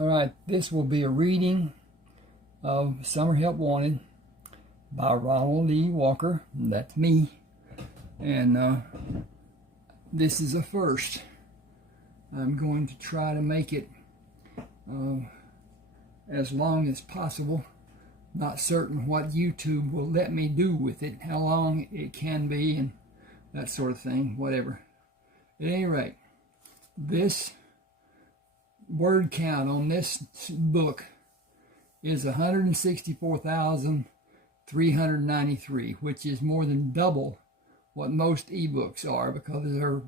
All right, this will be a reading of Summer Help Wanted by Ronald E. Walker. That's me. And this is a first. I'm going to try to make it as long as possible. Not certain what YouTube will let me do with it, how long it can be, and that sort of thing, whatever. At any rate, this word count on this book is 164,393, which is more than double what most ebooks are, because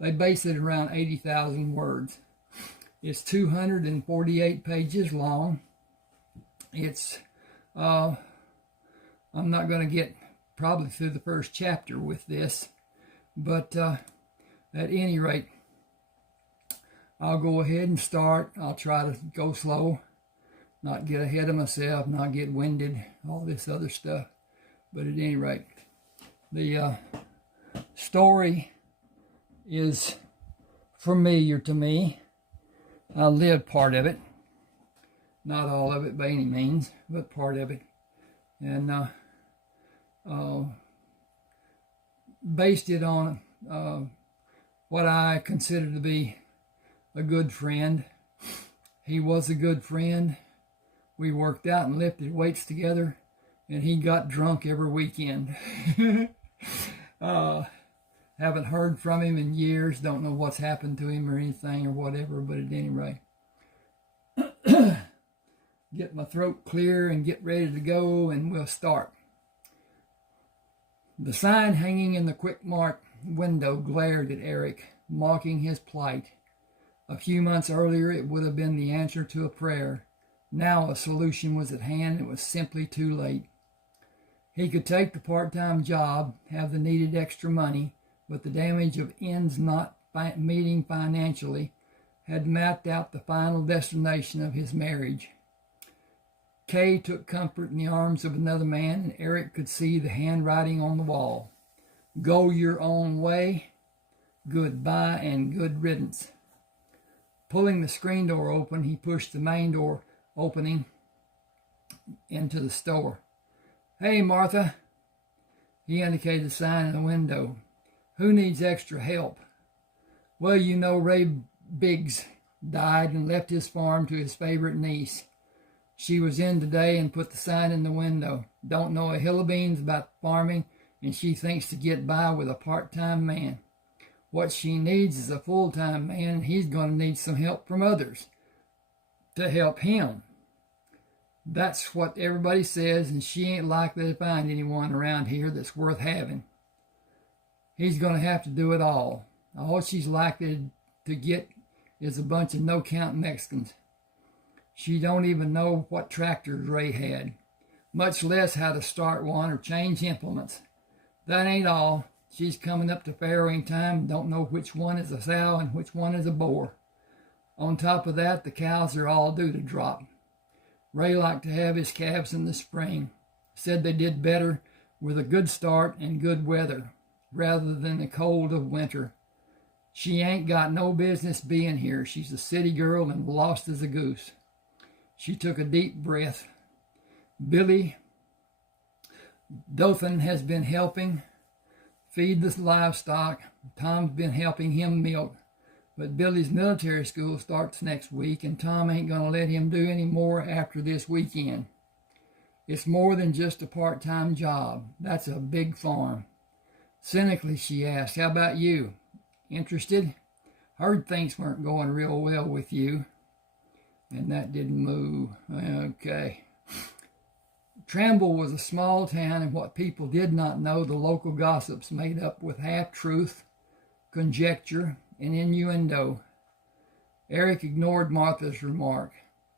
they base it around 80,000 words. It's 248 pages long. It's I'm not going to get probably through the first chapter with this, but at any rate, I'll go ahead and start. I'll try to go slow, not get ahead of myself, not get winded, all this other stuff. But at any rate, the story is familiar to me. I lived part of it. Not all of it by any means, but part of it. And based it on what I consider to be a good friend. He was a good friend. We worked out and lifted weights together, and he got drunk every weekend. Haven't heard from him in years. Don't know what's happened to him or anything or whatever, but at any rate. Get my throat clear and get ready to go, and we'll start. The sign hanging in the quick mark window glared at Eric, mocking his plight. A few months earlier, it would have been the answer to a prayer. Now a solution was at hand. It was simply too late. He could take the part-time job, have the needed extra money, but the damage of ends not meeting financially had mapped out the final destination of his marriage. Kay took comfort in the arms of another man, and Eric could see the handwriting on the wall. Go your own way, goodbye, and good riddance. Pulling the screen door open, he pushed the main door opening into the store. Hey, Martha. He indicated the sign in the window. Who needs extra help? Well, you know, Ray Biggs died and left his farm to his favorite niece. She was in today and put the sign in the window. Don't know a hill of beans about farming, and she thinks to get by with a part-time man. What she needs is a full-time man, and he's going to need some help from others to help him. That's what everybody says, and she ain't likely to find anyone around here that's worth having. He's going to have to do it all. All she's likely to get is a bunch of no-count Mexicans. She don't even know what tractors Ray had, much less how to start one or change implements. That ain't all. She's coming up to farrowing time and don't know which one is a sow and which one is a boar. On top of that, the cows are all due to drop. Ray liked to have his calves in the spring. Said they did better with a good start and good weather, rather than the cold of winter. She ain't got no business being here. She's a city girl and lost as a goose. She took a deep breath. Billy Dothan has been helping feed the livestock. Tom's been helping him milk. But Billy's military school starts next week, and Tom ain't going to let him do any more after this weekend. It's more than just a part-time job. That's a big farm. Cynically, she asked, how about you? Interested? Heard things weren't going real well with you. And that didn't move. Okay. Tramble was a small town, and what people did not know, the local gossips made up with half-truth, conjecture, and innuendo. Eric ignored Martha's remark.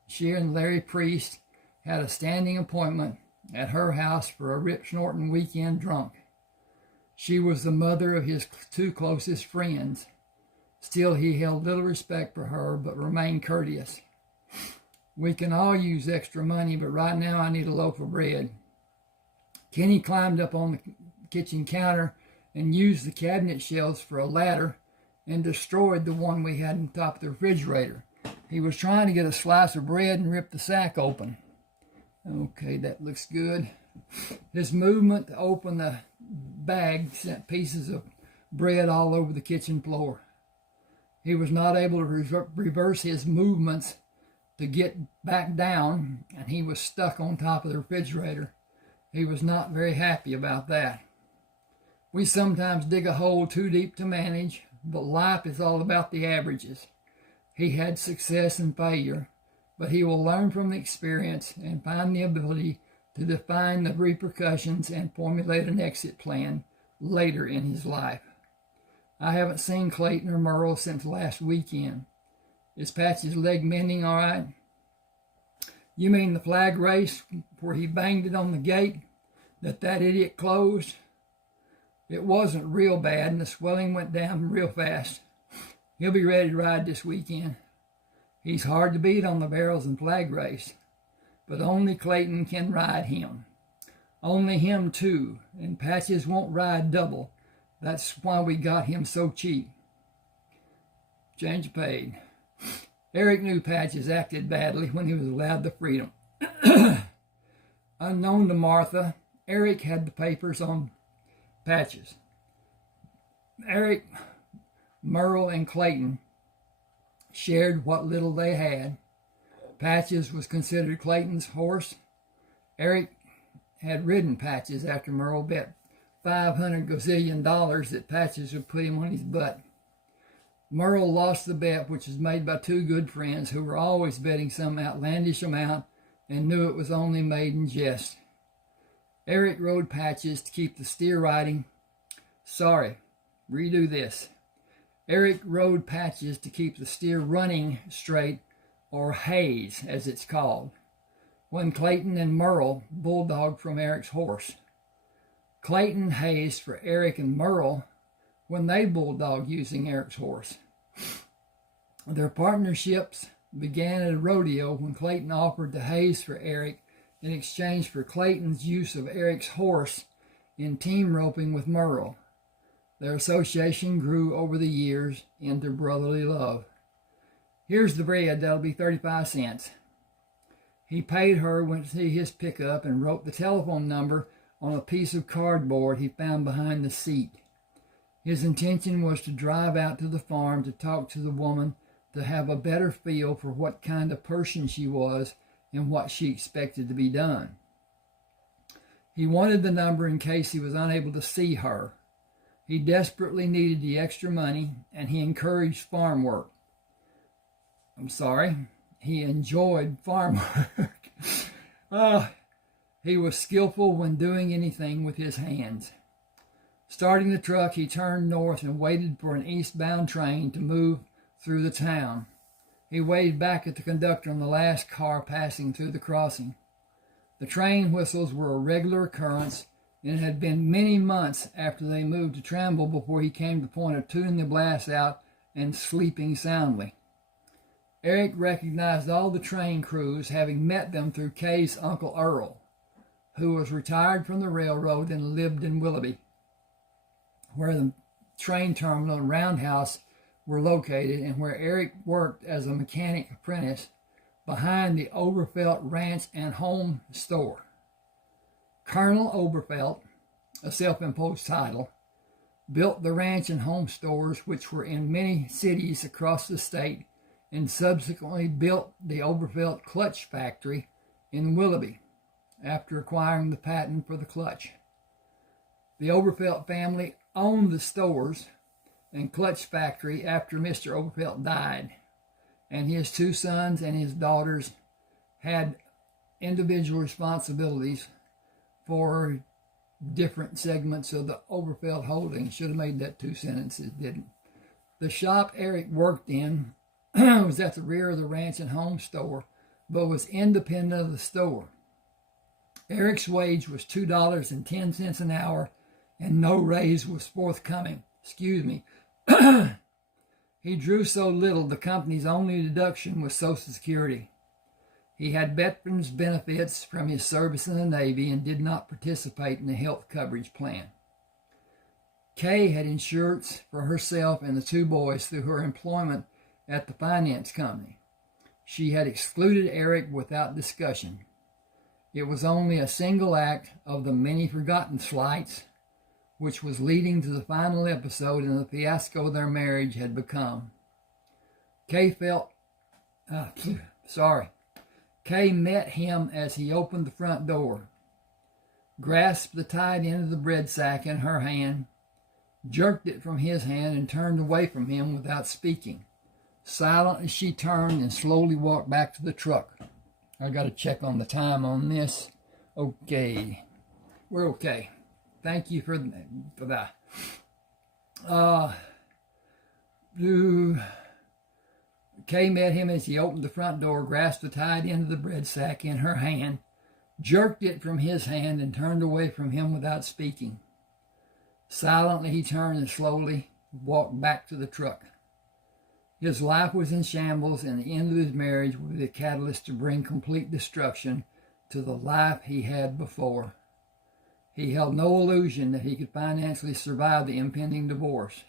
She and Larry Priest had a standing appointment at her house for a rip-snorting weekend drunk. She was the mother of his two closest friends. Still, he held little respect for her, but remained courteous. We can all use extra money, but right now I need a loaf of bread. Kenny climbed up on the kitchen counter and used the cabinet shelves for a ladder and destroyed the one we had on top of the refrigerator. He was trying to get a slice of bread and rip the sack open. Okay, that looks good. His movement to open the bag sent pieces of bread all over the kitchen floor. He was not able to reverse his movements to get back down, and he was stuck on top of the refrigerator. He was not very happy about that. We sometimes dig a hole too deep to manage, but life is all about the averages. He had success and failure, but he will learn from the experience and find the ability to define the repercussions and formulate an exit plan later in his life. I haven't seen Clayton or Merle since last weekend. Is Patch's leg mending all right? You mean the flag race where he banged it on the gate that idiot closed? It wasn't real bad, and the swelling went down real fast. He'll be ready to ride this weekend. He's hard to beat on the barrels and flag race, but only Clayton can ride him. Only him too, and Patches won't ride double. That's why we got him so cheap. Change paid. Eric knew Patches acted badly when he was allowed the freedom. Unknown to Martha, Eric had the papers on Patches. Eric, Merle, and Clayton shared what little they had. Patches was considered Clayton's horse. Eric had ridden Patches after Merle bet $500 gazillion that Patches would put him on his butt. Merle lost the bet, which was made by two good friends who were always betting some outlandish amount and knew it was only made in jest. Eric rode Patches to keep the steer riding. Sorry, redo this. Eric rode Patches to keep the steer running straight, or haze as it's called, when Clayton and Merle bulldogged from Eric's horse. Clayton hazed for Eric and Merle when they bulldogged using Eric's horse. Their partnerships began at a rodeo when Clayton offered to haze for Eric in exchange for Clayton's use of Eric's horse in team roping with Merle. Their association grew over the years into brotherly love. Here's the bread, that'll be 35 cents. He paid her, went to see his pickup, and wrote the telephone number on a piece of cardboard he found behind the seat. His intention was to drive out to the farm to talk to the woman, to have a better feel for what kind of person she was and what she expected to be done. He wanted the number in case he was unable to see her. He desperately needed the extra money, and he encouraged farm work. He enjoyed farm work. He was skillful when doing anything with his hands. Starting the truck, he turned north and waited for an eastbound train to move through the town. He waved back at the conductor on the last car passing through the crossing. The train whistles were a regular occurrence, and it had been many months after they moved to Tramble before he came to the point of tuning the blast out and sleeping soundly. Eric recognized all the train crews, having met them through Kay's Uncle Earl, who was retired from the railroad and lived in Willoughby, where the train terminal and roundhouse were located, and where Eric worked as a mechanic apprentice behind the Oberfelt Ranch and Home Store. Colonel Oberfelt, a self-imposed title, built the ranch and home stores, which were in many cities across the state, and subsequently built the Oberfelt Clutch Factory in Willoughby after acquiring the patent for the clutch. The Oberfelt family owned the stores and clutch factory after Mr. Oberfelt died, and his two sons and his daughters had individual responsibilities for different segments of the Oberfelt holding. Should have made that two sentences, didn't. The shop Eric worked in was at the rear of the ranch and home store, but was independent of the store. Eric's wage was $2.10 an hour, and no raise was forthcoming. He drew so little, the company's only deduction was Social Security. He had veterans benefits from his service in the Navy and did not participate in the health coverage plan. Kay had insurance for herself and the two boys through her employment at the finance company. She had excluded Eric without discussion. It was only a single act of the many forgotten slights which was leading to the final episode in the fiasco their marriage had become. Kay met him as he opened the front door, grasped the tied end of the bread sack in her hand, jerked it from his hand, and turned away from him without speaking. Silently she turned and slowly walked back to the truck. I got to check on the time on this. Okay. We're okay. Thank you for that. Kay met him as he opened the front door, grasped the tied end of the bread sack in her hand, jerked it from his hand, and turned away from him without speaking. Silently he turned and slowly walked back to the truck. His life was in shambles, and the end of his marriage would be the catalyst to bring complete destruction to the life he had before. He held no illusion that he could financially survive the impending divorce.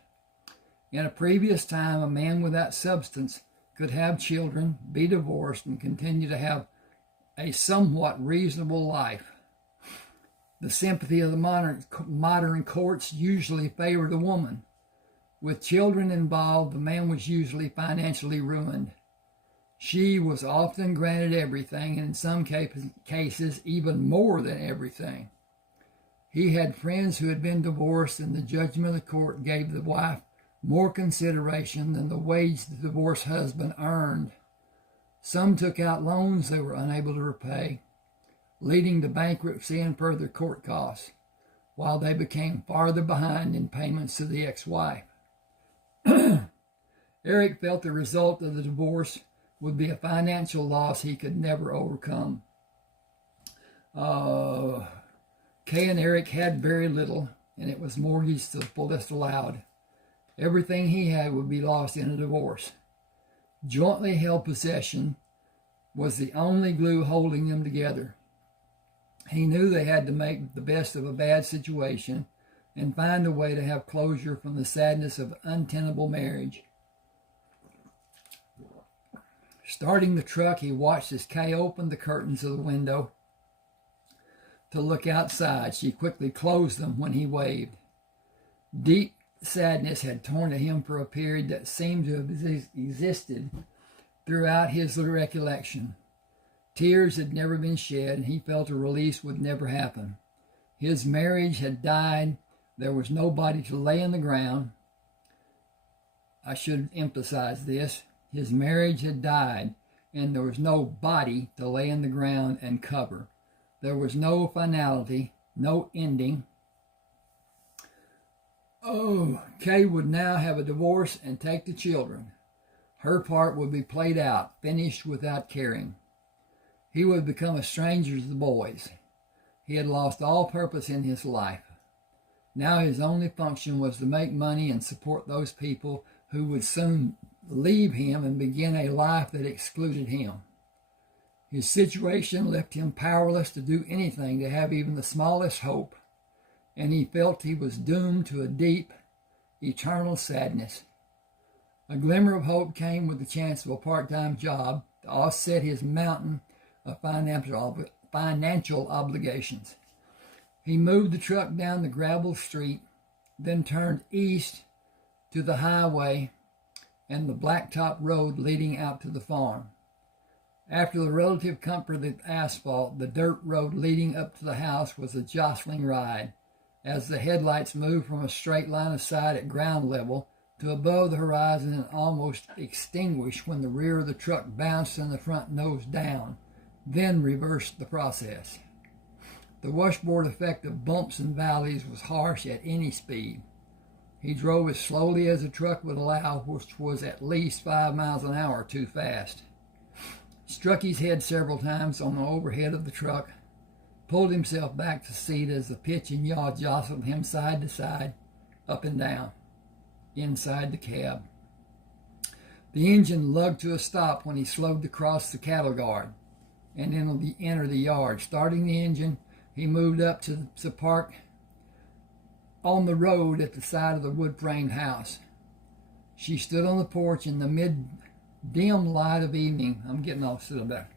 In a previous time, a man without substance could have children, be divorced, and continue to have a somewhat reasonable life. The sympathy of the modern courts usually favored a woman. With children involved, the man was usually financially ruined. She was often granted everything, and in some cases, even more than everything. He had friends who had been divorced, and the judgment of the court gave the wife more consideration than the wage the divorced husband earned. Some took out loans they were unable to repay, leading to bankruptcy and further court costs, while they became farther behind in payments to the ex-wife. Eric felt the result of the divorce would be a financial loss he could never overcome. Kay and Eric had very little, and it was mortgaged to the fullest allowed. Everything he had would be lost in a divorce. Jointly held possession was the only glue holding them together. He knew they had to make the best of a bad situation and find a way to have closure from the sadness of untenable marriage. Starting the truck, he watched as Kay opened the curtains of the window to look outside. She quickly closed them when he waved. Deep sadness had torn at him for a period that seemed to have existed throughout his recollection. Tears had never been shed, and he felt a release would never happen. His marriage had died. There was nobody to lay in the ground. I should emphasize this. His marriage had died, and there was no body to lay in the ground and cover. There was no finality, no ending. Kay would now have a divorce and take the children. Her part would be played out, finished without caring. He would become a stranger to the boys. He had lost all purpose in his life. Now his only function was to make money and support those people who would soon leave him and begin a life that excluded him. His situation left him powerless to do anything to have even the smallest hope, and he felt he was doomed to a deep, eternal sadness. A glimmer of hope came with the chance of a part-time job to offset his mountain of financial obligations. He moved the truck down the gravel street, then turned east to the highway and the blacktop road leading out to the farm. After the relative comfort of the asphalt, the dirt road leading up to the house was a jostling ride, as the headlights moved from a straight line of sight at ground level to above the horizon and almost extinguished when the rear of the truck bounced and the front nose down, then reversed the process. The washboard effect of bumps and valleys was harsh at any speed. He drove as slowly as the truck would allow, which was at least 5 miles an hour too fast. Struck his head several times on the overhead of the truck, pulled himself back to the seat as the pitch and yaw jostled him side to side, up and down, inside the cab. The engine lugged to a stop when he slowed to cross the cattle guard and enter the yard. Starting the engine, he moved up to the park on the road at the side of the wood-framed house. She stood on the porch in the dim light of evening. I'm getting off still back.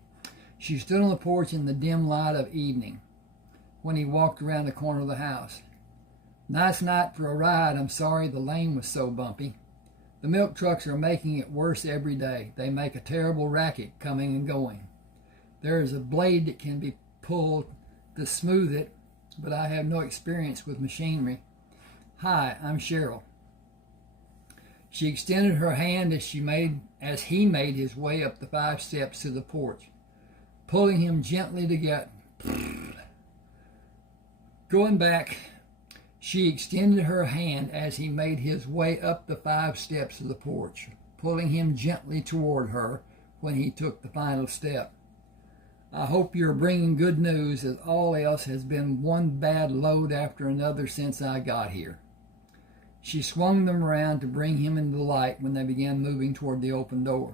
She stood on the porch in the dim light of evening when he walked around the corner of the house. Nice night for a ride. I'm sorry the lane was so bumpy. The milk trucks are making it worse every day. They make a terrible racket coming and going. There is a blade that can be pulled to smooth it, but I have no experience with machinery. Hi, I'm Cheryl. She extended her hand as he made his way up the 5 steps to the porch, pulling him gently together. Going back, she extended her hand as he made his way up the 5 steps of the porch, pulling him gently toward her when he took the final step. I hope you're bringing good news, as all else has been one bad load after another since I got here. She swung them around to bring him into the light when they began moving toward the open door.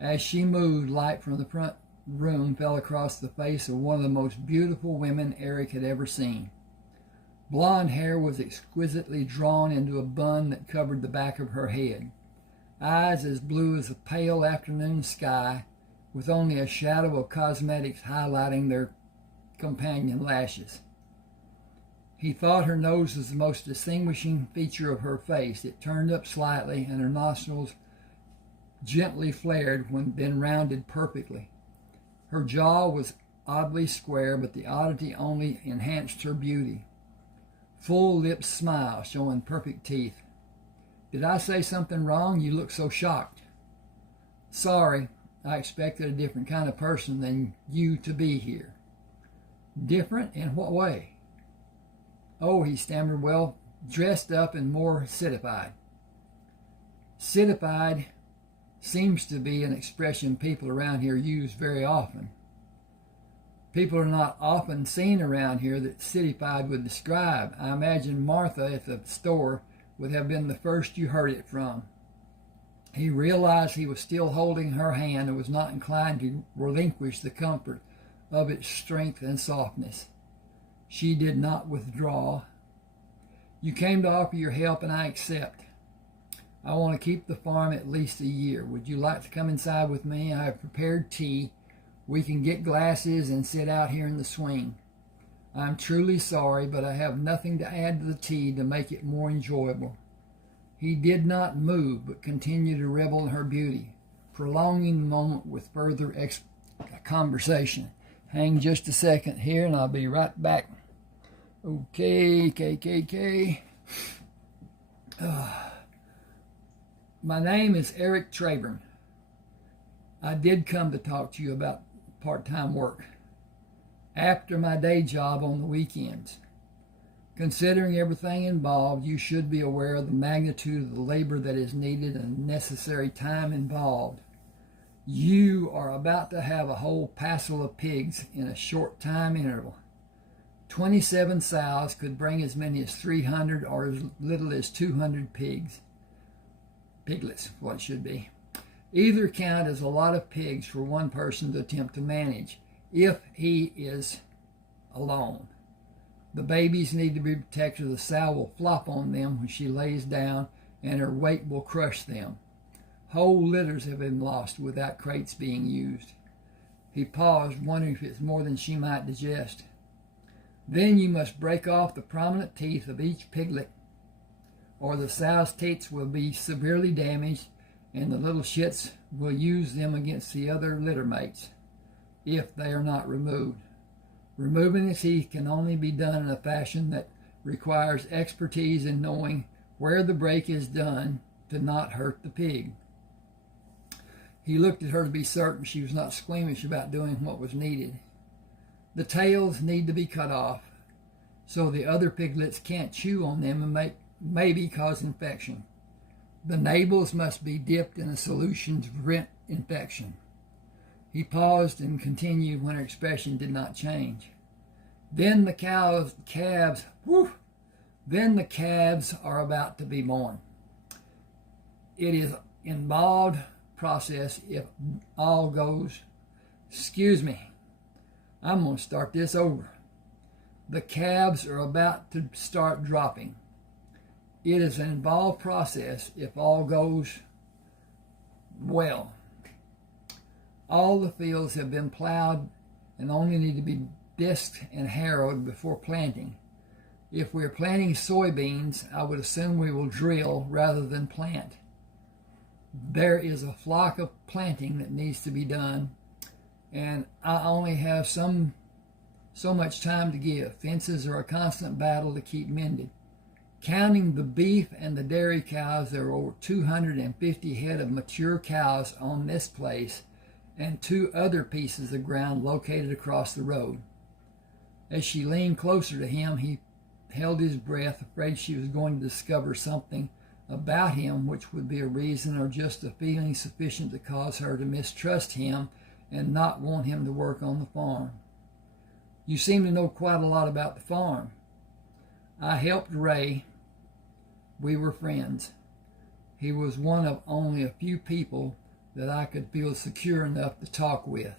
As she moved, light from the front room fell across the face of one of the most beautiful women Eric had ever seen. Blonde hair was exquisitely drawn into a bun that covered the back of her head. Eyes as blue as a pale afternoon sky, with only a shadow of cosmetics highlighting their companion lashes. He thought her nose was the most distinguishing feature of her face. It turned up slightly, and her nostrils gently flared when then rounded perfectly. Her jaw was oddly square, but the oddity only enhanced her beauty. Full lips smile, showing perfect teeth. Did I say something wrong? You look so shocked. Sorry, I expected a different kind of person than you to be here. Different in what way? Oh, he stammered, well, dressed up and more citified. Citified seems to be an expression people around here use very often. People are not often seen around here that citified would describe. I imagine Martha at the store would have been the first you heard it from. He realized he was still holding her hand and was not inclined to relinquish the comfort of its strength and softness. She did not withdraw. You came to offer your help, and I accept. I want to keep the farm at least a year. Would you like to come inside with me? I have prepared tea. We can get glasses and sit out here in the swing. I'm truly sorry, but I have nothing to add to the tea to make it more enjoyable. He did not move, but continued to revel in her beauty, prolonging the moment with further conversation. Hang just a second here, and I'll be right back. Okay, KKK. My name is Eric Treybern. I did come to talk to you about part-time work after my day job on the weekends. Considering everything involved, you should be aware of the magnitude of the labor that is needed and necessary time involved. You are about to have a whole passel of pigs in a short time interval. 27 sows could bring as many as 300 or as little as 200 pigs. Piglets, what it should be. Either count is a lot of pigs for one person to attempt to manage, if he is alone. The babies need to be protected. The sow will flop on them when she lays down, and her weight will crush them. Whole litters have been lost without crates being used. He paused, wondering if it's more than she might digest. Then you must break off the prominent teeth of each piglet, or the sow's teats will be severely damaged, and the little shits will use them against the other litter mates, if they are not removed. Removing the teeth can only be done in a fashion that requires expertise in knowing where the break is done to not hurt the pig. He looked at her to be certain she was not squeamish about doing what was needed. The tails need to be cut off so the other piglets can't chew on them and maybe cause infection. The nabils must be dipped in a solution to prevent infection. He paused and continued when her expression did not change. Then the calves are about to be born. It is an involved process if all goes. Excuse me. I'm going to start this over. The calves are about to start dropping. It is an involved process if all goes Well, all the fields have been plowed and only need to be disked and harrowed before planting. If we're planting soybeans, I would assume we will drill rather than plant. There is a flock of planting that needs to be done, and I only have so much time to give. Fences are a constant battle to keep mended. Counting the beef and the dairy cows, there are over 250 head of mature cows on this place and 2 other pieces of ground located across the road. As she leaned closer to him, he held his breath, afraid she was going to discover something about him which would be a reason or just a feeling sufficient to cause her to mistrust him and not want him to work on the farm. You seem to know quite a lot about the farm. I helped Ray. We were friends. He was one of only a few people that I could feel secure enough to talk with,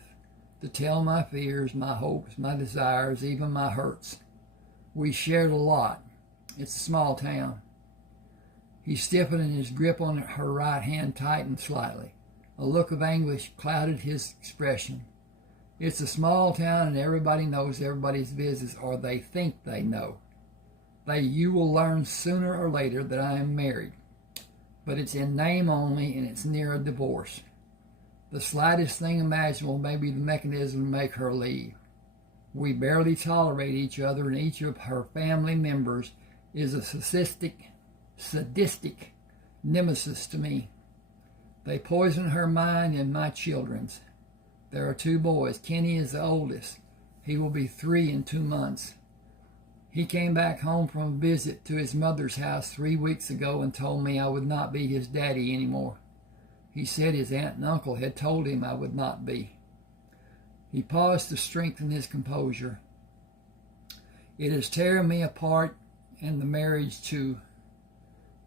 to tell my fears, my hopes, my desires, even my hurts. We shared a lot. It's a small town. He stiffened and his grip on her right hand tightened slightly. A look of anguish clouded his expression. It's a small town and everybody knows everybody's business, or they think they know. You will learn sooner or later that I am married, but it's in name only and it's near a divorce. The slightest thing imaginable may be the mechanism to make her leave. We barely tolerate each other, and each of her family members is a sadistic nemesis to me. They poison her mind and my children's. There are 2 boys. Kenny is the oldest. He will be 3 in 2 months. He came back home from a visit to his mother's house 3 weeks ago and told me I would not be his daddy anymore. He said his aunt and uncle had told him I would not be. He paused to strengthen his composure. It is tearing me apart, and the marriage too.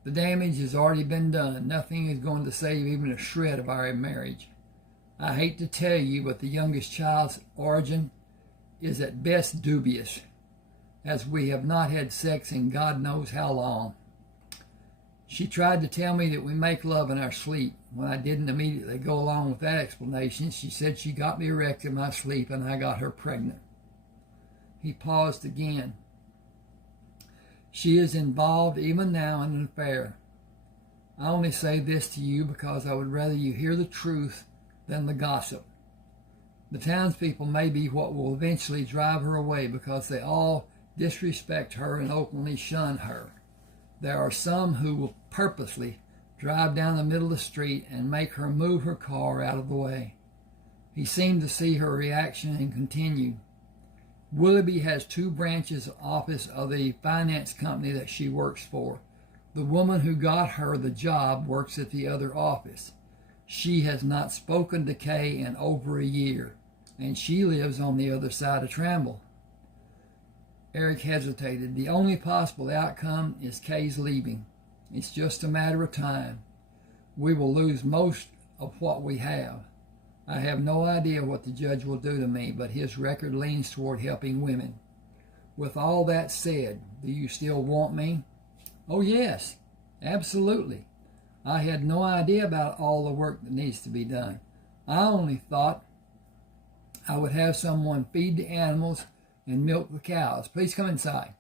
The damage has already been done. Nothing is going to save even a shred of our marriage. I hate to tell you, but the youngest child's origin is at best dubious, as we have not had sex in God knows how long. She tried to tell me that we make love in our sleep. When I didn't immediately go along with that explanation, she said she got me erect in my sleep and I got her pregnant. He paused again. She is involved even now in an affair. I only say this to you because I would rather you hear the truth than the gossip. The townspeople may be what will eventually drive her away because they all disrespect her and openly shun her. There are some who will purposely drive down the middle of the street and make her move her car out of the way. He seemed to see her reaction and continued. Willoughby has 2 branches office of the finance company that she works for. The woman who got her the job works at the other office. She has not spoken to Kay in over a year, and she lives on the other side of Tramble. Eric hesitated. The only possible outcome is Kay's leaving. It's just a matter of time. We will lose most of what we have. I have no idea what the judge will do to me, but his record leans toward helping women. With all that said, do you still want me? Oh, yes, absolutely. I had no idea about all the work that needs to be done. I only thought I would have someone feed the animals and milk the cows. Please come inside.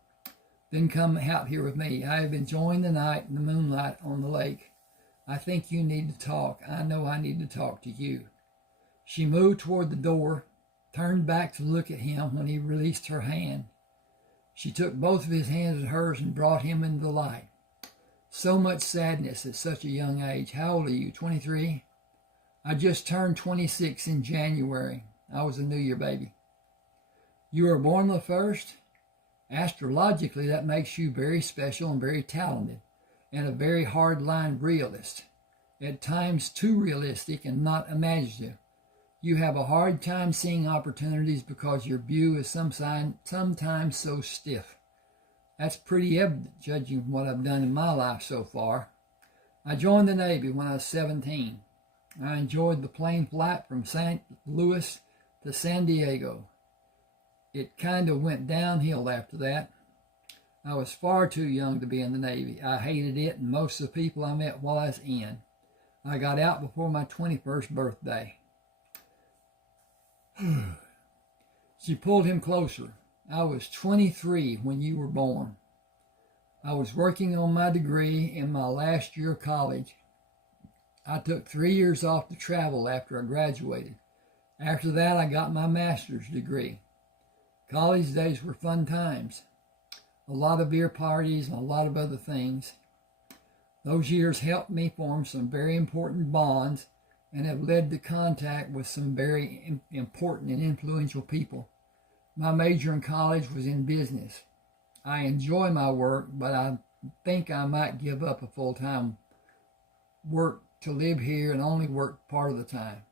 Then come out here with me. I have enjoyed the night and the moonlight on the lake. I think you need to talk. I know I need to talk to you. She moved toward the door, turned back to look at him when he released her hand. She took both of his hands in hers and brought him into the light. So much sadness at such a young age. How old are you, 23? I just turned 26 in January. I was a New Year baby. You were born the 1st? Astrologically, that makes you very special and very talented, and a very hard-line realist. At times too realistic and not imaginative. You have a hard time seeing opportunities because your view is sometimes so stiff. That's pretty evident, judging from what I've done in my life so far. I joined the Navy when I was 17. I enjoyed the plane flight from St. Louis to San Diego. It kind of went downhill after that. I was far too young to be in the Navy. I hated it and most of the people I met while I was in. I got out before my 21st birthday. She pulled him closer. I was 23 when you were born. I was working on my degree in my last year of college. I took 3 years off to travel after I graduated. After that, I got my master's degree. College days were fun times. A lot of beer parties and a lot of other things. Those years helped me form some very important bonds and have led to contact with some very important and influential people. My major in college was in business. I enjoy my work, but I think I might give up a full-time work to live here and only work part of the time.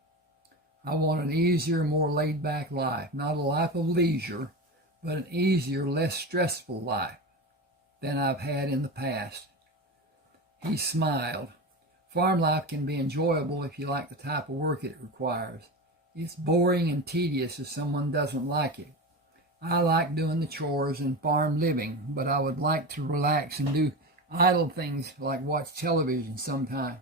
I want an easier, more laid-back life, not a life of leisure, but an easier, less stressful life than I've had in the past. He smiled. Farm life can be enjoyable if you like the type of work it requires. It's boring and tedious if someone doesn't like it. I like doing the chores and farm living, but I would like to relax and do idle things like watch television sometime.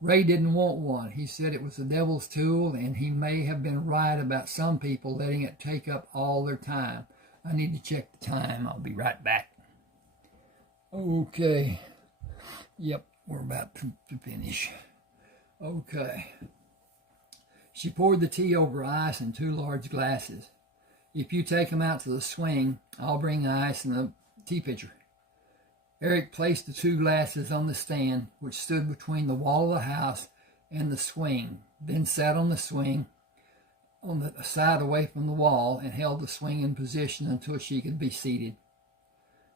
Ray didn't want one. He said it was the devil's tool, and he may have been right about some people letting it take up all their time. I need to check the time. I'll be right back. Okay. Yep, we're about to finish. Okay. She poured the tea over ice in 2 large glasses. If you take them out to the swing, I'll bring ice and a tea pitcher. Eric placed the 2 glasses on the stand, which stood between the wall of the house and the swing, then sat on the swing on the side away from the wall and held the swing in position until she could be seated.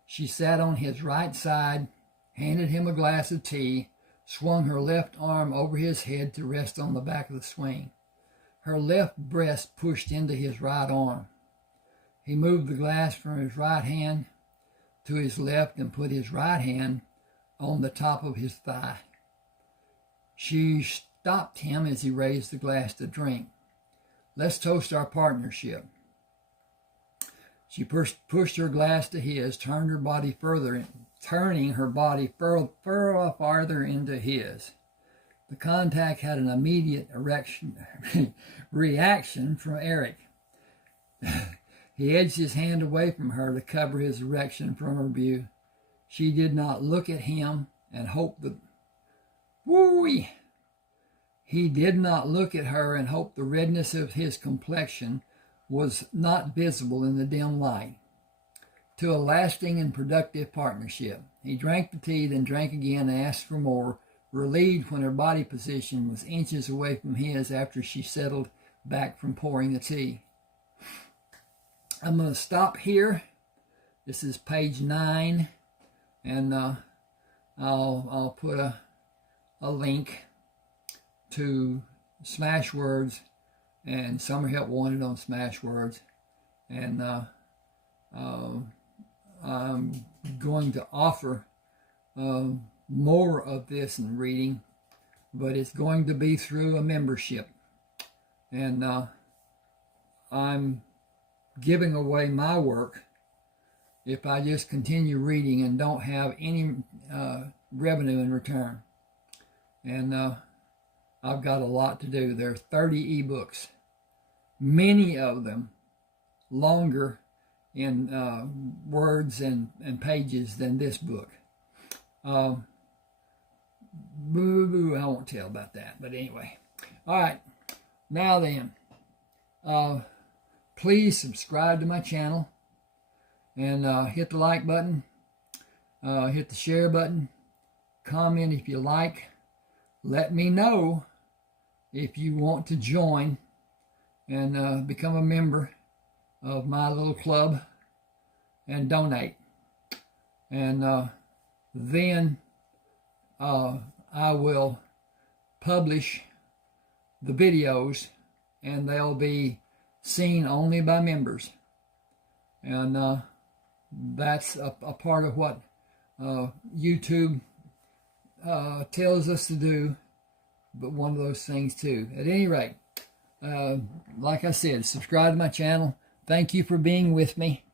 She sat on his right side, handed him a glass of tea, swung her left arm over his head to rest on the back of the swing. Her left breast pushed into his right arm. He moved the glass from his right hand to his left and put his right hand on the top of his thigh. She stopped him as he raised the glass to drink. Let's toast our partnership. She pushed her glass to his, turning her body farther into his. The contact had an immediate reaction from Eric. He edged his hand away from her to cover his erection from her view. She did not look at him and hoped that... Woo-wee! He did not look at her and hoped the redness of his complexion was not visible in the dim light. To a lasting and productive partnership. He drank the tea, then drank again and asked for more, relieved when her body position was inches away from his after she settled back from pouring the tea. I'm going to stop here. This is page 9, and I'll put a link to Smashwords and Summer Help Wanted on Smashwords, and I'm going to offer more of this in reading, but it's going to be through a membership, and I'm giving away my work if I just continue reading and don't have any revenue in return. And I've got a lot to do. There are 30 ebooks, many of them longer in words and pages than this book. I won't tell about that, but anyway. All right, now then, please subscribe to my channel and hit the like button, hit the share button, comment if you like. Let me know if you want to join and become a member of my little club and donate. And then I will publish the videos, and they'll be seen only by members. And that's a part of what YouTube tells us to do, but one of those things too. At any rate, like I said, subscribe to my channel. Thank you for being with me.